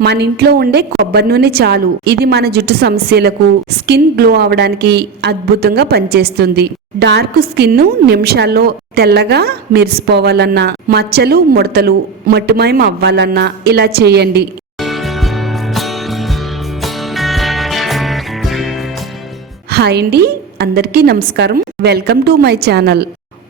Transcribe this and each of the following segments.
మన ఇంట్లో ఉండే కొబ్బరి నూనె చాలు. ఇది మన జుట్టు సమస్యలకు, స్కిన్ గ్లో అవడానికి అద్భుతంగా పనిచేస్తుంది. డార్క్ స్కిన్ నిమిషాల్లో తెల్లగా మెరిసిపోవాలన్నా, మచ్చలు ముడతలు మట్టుమయం అవ్వాలన్నా ఇలా చేయండి. హాయ్ అండి, అందరికీ నమస్కారం. Welcome to my channel.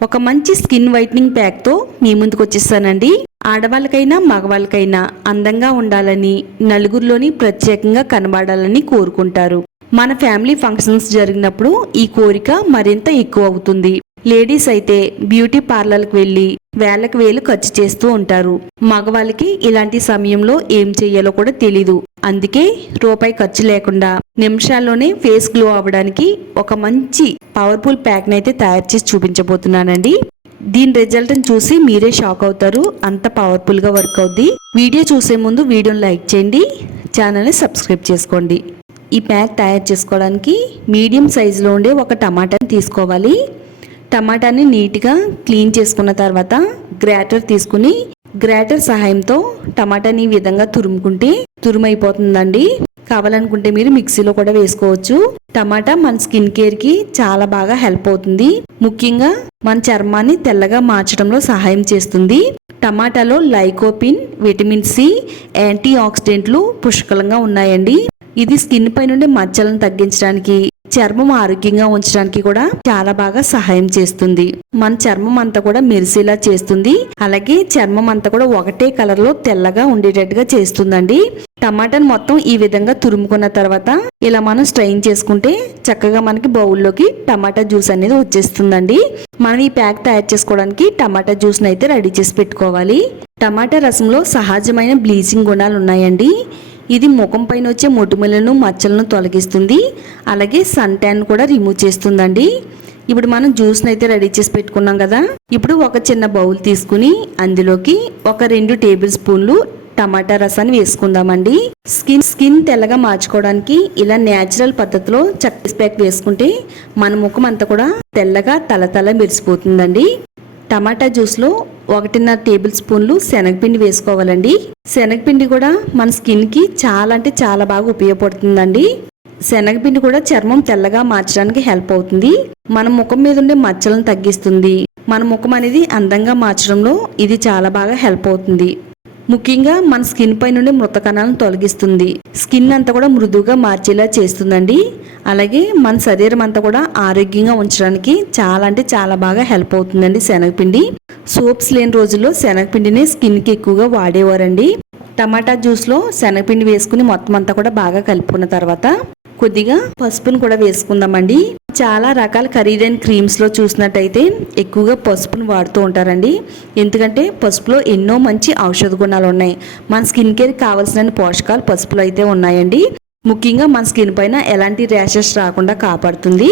ఒక మంచి స్కిన్ వైట్నింగ్ ప్యాక్తో మీ ముందుకు వచ్చేసానండి. ఆడవాళ్ళకైనా మగవాళ్ళకైనా అందంగా ఉండాలని, నలుగురిలోని ప్రత్యేకంగా కనబడాలని కోరుకుంటారు. మన ఫ్యామిలీ ఫంక్షన్స్ జరిగినప్పుడు ఈ కోరిక మరింత ఎక్కువ అవుతుంది. లేడీస్ అయితే బ్యూటీ పార్లర్కి వెళ్ళి వేలకు వేలు ఖర్చు చేస్తూ ఉంటారు. మగవాళ్ళకి ఇలాంటి సమయంలో ఏం చెయ్యాలో కూడా తెలీదు. అందుకే రూపాయి ఖర్చు లేకుండా నిమిషాల్లోనే ఫేస్ గ్లో అవ్వడానికి ఒక మంచి పవర్ఫుల్ ప్యాక్ని అయితే తయారు చేసి చూపించబోతున్నానండి. దీని రిజల్ట్ చూసి మీరే షాక్ అవుతారు. అంత పవర్ఫుల్ గా వర్క్ అవుద్ది. వీడియో చూసే ముందు వీడియోని లైక్ చేయండి, ఛానల్ని సబ్స్క్రైబ్ చేసుకోండి. ఈ ప్యాక్ తయారు చేసుకోవడానికి మీడియం సైజులో ఉండే ఒక టమాటాని తీసుకోవాలి. టమాటాని నీట్గా క్లీన్ చేసుకున్న తర్వాత గ్రేటర్ తీసుకుని గ్రేటర్ సహాయంతో టమాటాని ఈ విధంగా తురుముకుంటే తురుమైపోతుందండి. కావాలనుకుంటే మీరు మిక్సీలో కూడా వేసుకోవచ్చు. టమాటా మన స్కిన్ కేర్ కి చాలా బాగా హెల్ప్ అవుతుంది. ముఖ్యంగా మన చర్మాన్ని తెల్లగా మార్చడంలో సహాయం చేస్తుంది. టమాటాలో లైకోపిన్, విటమిన్ సి, యాంటీ ఆక్సిడెంట్లు పుష్కలంగా ఉన్నాయండి. ఇది స్కిన్ పై నుండి మచ్చలను తగ్గించడానికి, చర్మం ఆరోగ్యంగా ఉంచడానికి కూడా చాలా బాగా సహాయం చేస్తుంది. మన చర్మం అంతా కూడా మెరిసేలా చేస్తుంది. అలాగే చర్మం అంతా కూడా ఒకటే కలర్ లో తెల్లగా ఉండేటట్టుగా చేస్తుందండి. టమాటాను మొత్తం ఈ విధంగా తురుముకున్న తర్వాత ఇలా మనం స్ట్రెయిన్ చేసుకుంటే చక్కగా మనకి బౌల్లోకి టమాటా జ్యూస్ అనేది వచ్చేస్తుందండి. మనం ఈ ప్యాక్ తయారు చేసుకోవడానికి టమాటా జ్యూస్ని అయితే రెడీ చేసి పెట్టుకోవాలి. టమాటా రసంలో సహజమైన బ్లీచింగ్ గుణాలు ఉన్నాయండి. ఇది ముఖం పైన వచ్చే మొటిమలను, మచ్చలను తొలగిస్తుంది. అలాగే సన్ ట్యాన్ కూడా రిమూవ్ చేస్తుందండి. ఇప్పుడు మనం జ్యూస్ని అయితే రెడీ చేసి పెట్టుకున్నాం కదా. ఇప్పుడు ఒక చిన్న బౌల్ తీసుకుని అందులోకి ఒక 2 టేబుల్ స్పూన్లు టమాటా రసాన్ని వేసుకుందామండి. స్కిన్ తెల్లగా మార్చుకోవడానికి ఇలా న్యాచురల్ పద్ధతిలో చక్కెర ప్యాక్ వేసుకుంటే మన ముఖం అంతా కూడా తెల్లగా తల మెరిసిపోతుందండి. టమాటా జ్యూస్లో 1.5 టేబుల్ స్పూన్లు శనగపిండి వేసుకోవాలండి. శనగపిండి కూడా మన స్కిన్కి చాలా అంటే చాలా బాగా ఉపయోగపడుతుందండి. శనగపిండి కూడా చర్మం తెల్లగా మార్చడానికి హెల్ప్ అవుతుంది. మన ముఖం మీద ఉండే మచ్చలను తగ్గిస్తుంది. మన ముఖం అనేది అందంగా మార్చడంలో ఇది చాలా బాగా హెల్ప్ అవుతుంది. ముఖ్యంగా మన స్కిన్ పై నుండి మృత కణాలను తొలగిస్తుంది. స్కిన్ అంతా కూడా మృదువుగా మార్చేలా చేస్తుందండి. అలాగే మన శరీరం అంతా కూడా ఆరోగ్యంగా ఉంచడానికి చాలా అంటే చాలా బాగా హెల్ప్ అవుతుందండి శనగపిండి. సోప్స్ లేని రోజుల్లో శనగపిండిని స్కిన్కి ఎక్కువగా వాడేవారండి. టమాటా జ్యూస్లో శనగపిండి వేసుకుని మొత్తం అంతా కూడా బాగా కలుపుకున్న తర్వాత కొద్దిగా పసుపును కూడా వేసుకుందామండి. చాలా రకాల ఖరీదైన క్రీమ్స్లో చూసినట్టయితే ఎక్కువగా పసుపును వాడుతూ ఉంటారండి. ఎందుకంటే పసుపులో ఎన్నో మంచి ఔషధ గుణాలు ఉన్నాయి. మన స్కిన్ కేర్ కావాల్సిన పోషకాలు పసుపులో అయితే ఉన్నాయండి. ముఖ్యంగా మన స్కిన్ పైన ఎలాంటి ర్యాషెస్ రాకుండా కాపాడుతుంది.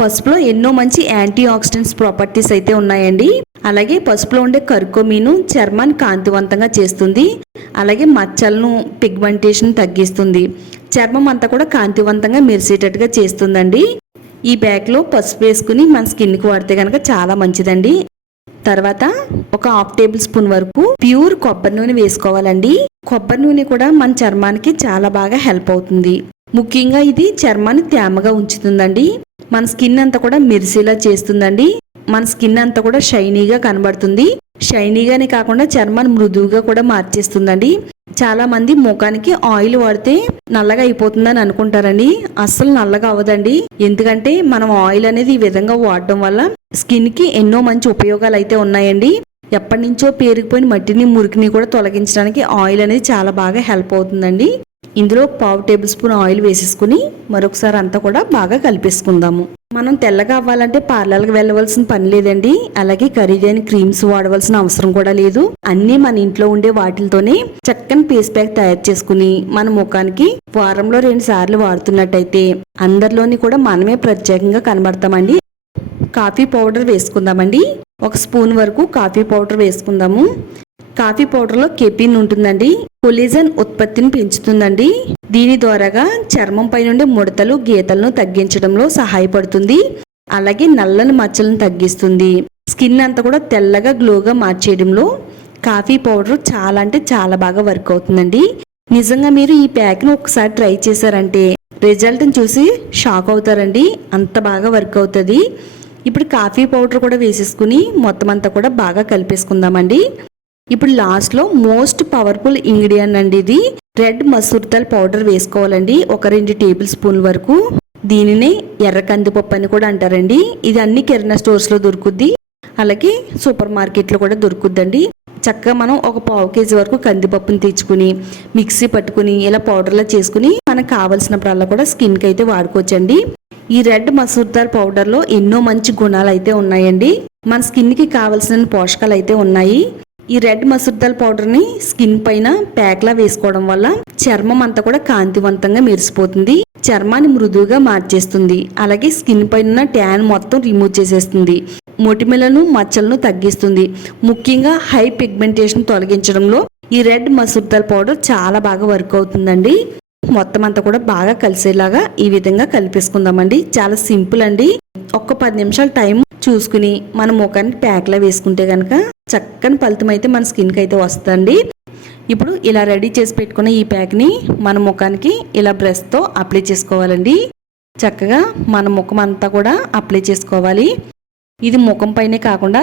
పసుపులో ఎన్నో మంచి యాంటీ ఆక్సిడెంట్స్ ప్రాపర్టీస్ అయితే ఉన్నాయండి. అలాగే పసుపులో ఉండే కర్కుమిన్ చర్మాన్ని కాంతివంతంగా చేస్తుంది. అలాగే మచ్చలను, పిగ్మెంటేషన్ తగ్గిస్తుంది. చర్మం అంతా కూడా కాంతివంతంగా మెరిసేటట్టుగా చేస్తుందండి. ఈ బ్యాగ్లో పసుపు వేసుకుని మన స్కిన్కి వాడితే కనుక చాలా మంచిదండి. తర్వాత ఒక 1/2 టేబుల్ స్పూన్ వరకు ప్యూర్ కొబ్బరి నూనె వేసుకోవాలండి. కొబ్బరి నూనె కూడా మన చర్మానికి చాలా బాగా హెల్ప్ అవుతుంది. ముఖ్యంగా ఇది చర్మాన్ని తేమగా ఉంచుతుందండి. మన స్కిన్ అంతా కూడా మెరిసేలా చేస్తుందండి. మన స్కిన్ అంతా కూడా షైనీగా కనబడుతుంది. షైనీగానే కాకుండా చర్మాన్ని మృదువుగా కూడా మార్చేస్తుందండి. చాలా మంది ముఖానికి ఆయిల్ వాడితే నల్లగా అయిపోతుందని అనుకుంటారండి. అస్సలు నల్లగా అవ్వదండి. ఎందుకంటే మనం ఆయిల్ అనేది ఈ విధంగా వాడడం వల్ల స్కిన్ కి ఎన్నో మంచి ఉపయోగాలు అయితే ఉన్నాయండి. ఎప్పటి నుంచో పేరుకుపోయిన మట్టిని, మురికిని కూడా తొలగించడానికి ఆయిల్ అనేది చాలా బాగా హెల్ప్ అవుతుందండి. ఇందులో 1/2 టేబుల్ స్పూన్ ఆయిల్ వేసేసుకుని మరొకసారి అంతా కూడా బాగా కలిపేసుకుందాము. మనం తెల్లగా అవ్వాలంటే పార్లర్కి వెళ్ళవలసిన పని లేదండి. అలాగే ఖరీదైన క్రీమ్స్ వాడవలసిన అవసరం కూడా లేదు. అన్నీ మన ఇంట్లో ఉండే వాటితోనే చక్కని ఫేస్ ప్యాక్ తయారు చేసుకుని మన ముఖానికి వారంలో 2 సార్లు వాడుతున్నట్టయితే అందరిలోని కూడా మనమే ప్రత్యేకంగా కనబడతామండి. కాఫీ పౌడర్ వేసుకుందామండి. 1 స్పూన్ వరకు కాఫీ పౌడర్ వేసుకుందాము. కాఫీ పౌడర్లో కెఫిన్ ఉంటుందండి. కొలేజన్ ఉత్పత్తిని పెంచుతుందండి. దీని ద్వారాగా చర్మం పై నుండి ముడతలు, గీతలను తగ్గించడంలో సహాయపడుతుంది. అలాగే నల్లని మచ్చలను తగ్గిస్తుంది. స్కిన్ అంతా కూడా తెల్లగా గ్లోగా మార్చేయడంలో కాఫీ పౌడర్ చాలా అంటే చాలా బాగా వర్క్ అవుతుందండి. నిజంగా మీరు ఈ ప్యాక్ను ఒకసారి ట్రై చేశారంటే రిజల్ట్ని చూసి షాక్ అవుతారండి. అంత బాగా వర్క్ అవుతుంది. ఇప్పుడు కాఫీ పౌడర్ కూడా వేసేసుకుని మొత్తం అంతా కూడా బాగా కలిపేసుకుందామండి. ఇప్పుడు లాస్ట్లో మోస్ట్ పవర్ఫుల్ ఇంగ్రీడియంట్ అండి ఇది. రెడ్ మసూర్ దాల్ పౌడర్ వేసుకోవాలండి, ఒక 2 టేబుల్ స్పూన్ల వరకు. దీనినే ఎర్ర కందిపప్పు అని కూడా అంటారండి. ఇది అన్ని కిరాణా స్టోర్స్లో దొరుకుద్ది, అలాగే సూపర్ మార్కెట్లో కూడా దొరుకుద్దండి. చక్కగా మనం ఒక 1/2 కేజీ వరకు కందిపప్పుని తెచ్చుకుని మిక్సీ పట్టుకుని ఇలా పౌడర్లా చేసుకుని మనకు కావాల్సినప్పుడల్లా కూడా స్కిన్కి అయితే వాడుకోవచ్చండి. ఈ రెడ్ మసూర్ దాల్ పౌడర్లో ఎన్నో మంచి గుణాలు అయితే ఉన్నాయండి. మన స్కిన్కి కావాల్సిన పోషకాలు అయితే ఉన్నాయి. ఈ రెడ్ మసూర్ దాల్ పౌడర్ని స్కిన్ పైన ప్యాక్లా వేసుకోవడం వల్ల చర్మం అంతా కూడా కాంతివంతంగా మెరిసిపోతుంది, చర్మాన్ని మృదువుగా మార్చేస్తుంది, అలాగే స్కిన్ పైన ట్యాన్ మొత్తం రిమూవ్ చేసేస్తుంది, మొటిమలను మచ్చలను తగ్గిస్తుంది. ముఖ్యంగా హై పిగ్మెంటేషన్ తొలగించడంలో ఈ రెడ్ మసూర్ దాల్ పౌడర్ చాలా బాగా వర్క్ అవుతుందండి. మొత్తం అంతా కూడా బాగా కలిసేలాగా ఈ విధంగా కలిపేసుకుందామండి. చాలా సింపుల్ అండి. ఒక్క 10 నిమిషాలు టైం చూసుకుని మన ముఖానికి ప్యాక్లా వేసుకుంటే కనుక చక్కని ఫలితం అయితే మన స్కిన్కి అయితే వస్తుందండి. ఇప్పుడు ఇలా రెడీ చేసి పెట్టుకున్న ఈ ప్యాక్ని మన ముఖానికి ఇలా బ్రష్తో అప్లై చేసుకోవాలండి. చక్కగా మన ముఖం అంతా కూడా అప్లై చేసుకోవాలి. ఇది ముఖం పైనే కాకుండా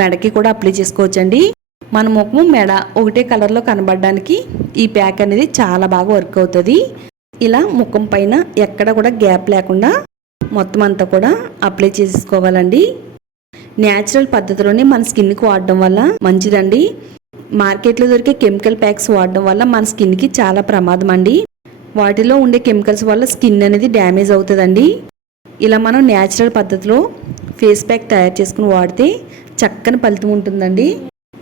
మెడకి కూడా అప్లై చేసుకోవచ్చండి. మన ముఖం మెడ ఒకటే కలర్లో కనబడడానికి ఈ ప్యాక్ అనేది చాలా బాగా వర్క్ అవుతుంది. ఇలా ముఖం పైన ఎక్కడ కూడా గ్యాప్ లేకుండా మొత్తం అంతా కూడా అప్లై చేసుకోవాలండి. న్యాచురల్ పద్ధతిలోనే మన స్కిన్కి వాడడం వల్ల మంచిదండి. మార్కెట్లో దొరికే కెమికల్ ప్యాక్స్ వాడడం వల్ల మన స్కిన్కి చాలా ప్రమాదం అండి. వాటిలో ఉండే కెమికల్స్ వల్ల స్కిన్ అనేది డ్యామేజ్ అవుతుందండి. ఇలా మనం న్యాచురల్ పద్ధతిలో ఫేస్ ప్యాక్ తయారు చేసుకుని వాడితే చక్కని ఫలితం ఉంటుందండి.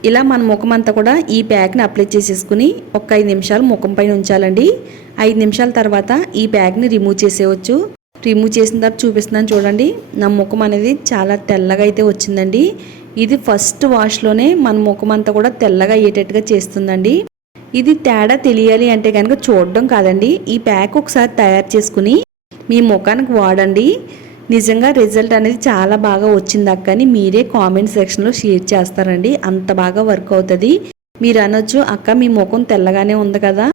ఇలా మన ముఖం అంతా కూడా ఈ ప్యాక్ని అప్లై చేసేసుకుని ఒక 5 నిమిషాలు ముఖం పైన ఉంచాలండి. 5 నిమిషాల తర్వాత ఈ ప్యాక్ని రిమూవ్ చేసేయచ్చు. రిమూవ్ చేసిన తర్వాత చూపిస్తున్నాను చూడండి. నా ముఖం అనేది చాలా తెల్లగా అయితే వచ్చిందండి. ఇది ఫస్ట్ వాష్లోనే మన ముఖం అంతా కూడా తెల్లగా అయ్యేటట్టుగా చేస్తుందండి. ఇది తేడా తెలియాలి అంటే కనుక చూడడం కాదండి, ఈ ప్యాక్ ఒకసారి తయారు చేసుకుని మీ ముఖానికి వాడండి. నిజంగా రిజల్ట్ అనేది చాలా బాగా వచ్చింది అక్క అని మీరే కామెంట్ సెక్షన్లో షేర్ చేస్తారండి. అంత బాగా వర్క్ అవుతుంది. మీరు అనొచ్చు, అక్క మీ ముఖం తెల్లగానే ఉంది కదా,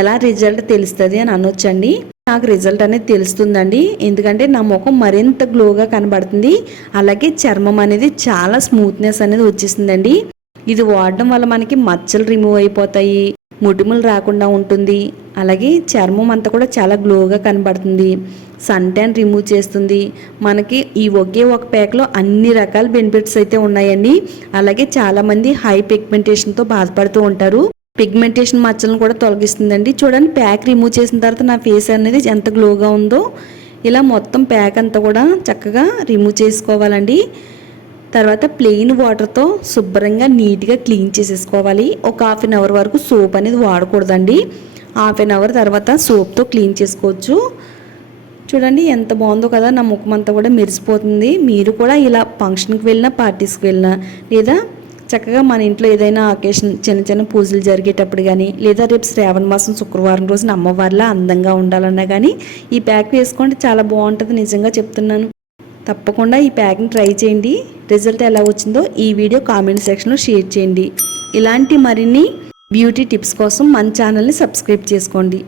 ఎలా రిజల్ట్ తెలుస్తుంది అని అనొచ్చండి. నాకు రిజల్ట్ అనేది తెలుస్తుందండి, ఎందుకంటే నా ముఖం మరింత గ్లోగా కనబడుతుంది, అలాగే చర్మం అనేది చాలా స్మూత్నెస్ అనేది వచ్చేసిందండి. ఇది వాడడం వల్ల మనకి మచ్చలు రిమూవ్ అయిపోతాయి, మొటిమలు రాకుండా ఉంటుంది, అలాగే చర్మం అంతా కూడా చాలా గ్లోగా కనబడుతుంది, సన్ ట్యాన్ రిమూవ్ చేస్తుంది. మనకి ఈ ఒకే ఒక ప్యాక్లో అన్ని రకాల బెనిఫిట్స్ అయితే ఉన్నాయండి. అలాగే చాలామంది హై పిగ్మెంటేషన్తో బాధపడుతూ ఉంటారు, పిగ్మెంటేషన్ మచ్చలను కూడా తొలగిస్తుందండి. చూడండి, ప్యాక్ రిమూవ్ చేసిన తర్వాత నా ఫేస్ అనేది ఎంత గ్లోగా ఉందో. ఇలా మొత్తం ప్యాక్ అంతా కూడా చక్కగా రిమూవ్ చేసుకోవాలండి. తర్వాత ప్లెయిన్ వాటర్తో శుభ్రంగా నీట్గా క్లీన్ చేసేసుకోవాలి. ఒక 1/2 అవర్ వరకు సోప్ అనేది వాడకూడదండి. 1/2 అవర్ తర్వాత సోప్తో క్లీన్ చేసుకోవచ్చు. చూడండి ఎంత బాగుందో కదా, నా ముఖం అంతా కూడా మెరిసిపోతుంది. మీరు కూడా ఇలా ఫంక్షన్కి వెళ్ళినా, పార్టీస్కి వెళ్ళినా, లేదా చక్కగా మన ఇంట్లో ఏదైనా అకేషన్ చిన్న చిన్న పూజలు జరిగేటప్పుడు కానీ, లేదా రేపు శ్రావణ మాసం శుక్రవారం రోజున అమ్మవారిలా అందంగా ఉండాలన్నా కానీ ఈ ప్యాక్ వేసుకోండి, చాలా బాగుంటుంది. నిజంగా చెప్తున్నాను, తప్పకుండా ఈ ప్యాక్ని ట్రై చేయండి. రిజల్ట్ ఎలా వచ్చిందో ఈ వీడియో కామెంట్ సెక్షన్లో షేర్ చేయండి. ఇలాంటి మరిన్ని బ్యూటీ టిప్స్ కోసం మన ఛానల్ని సబ్స్క్రైబ్ చేసుకోండి.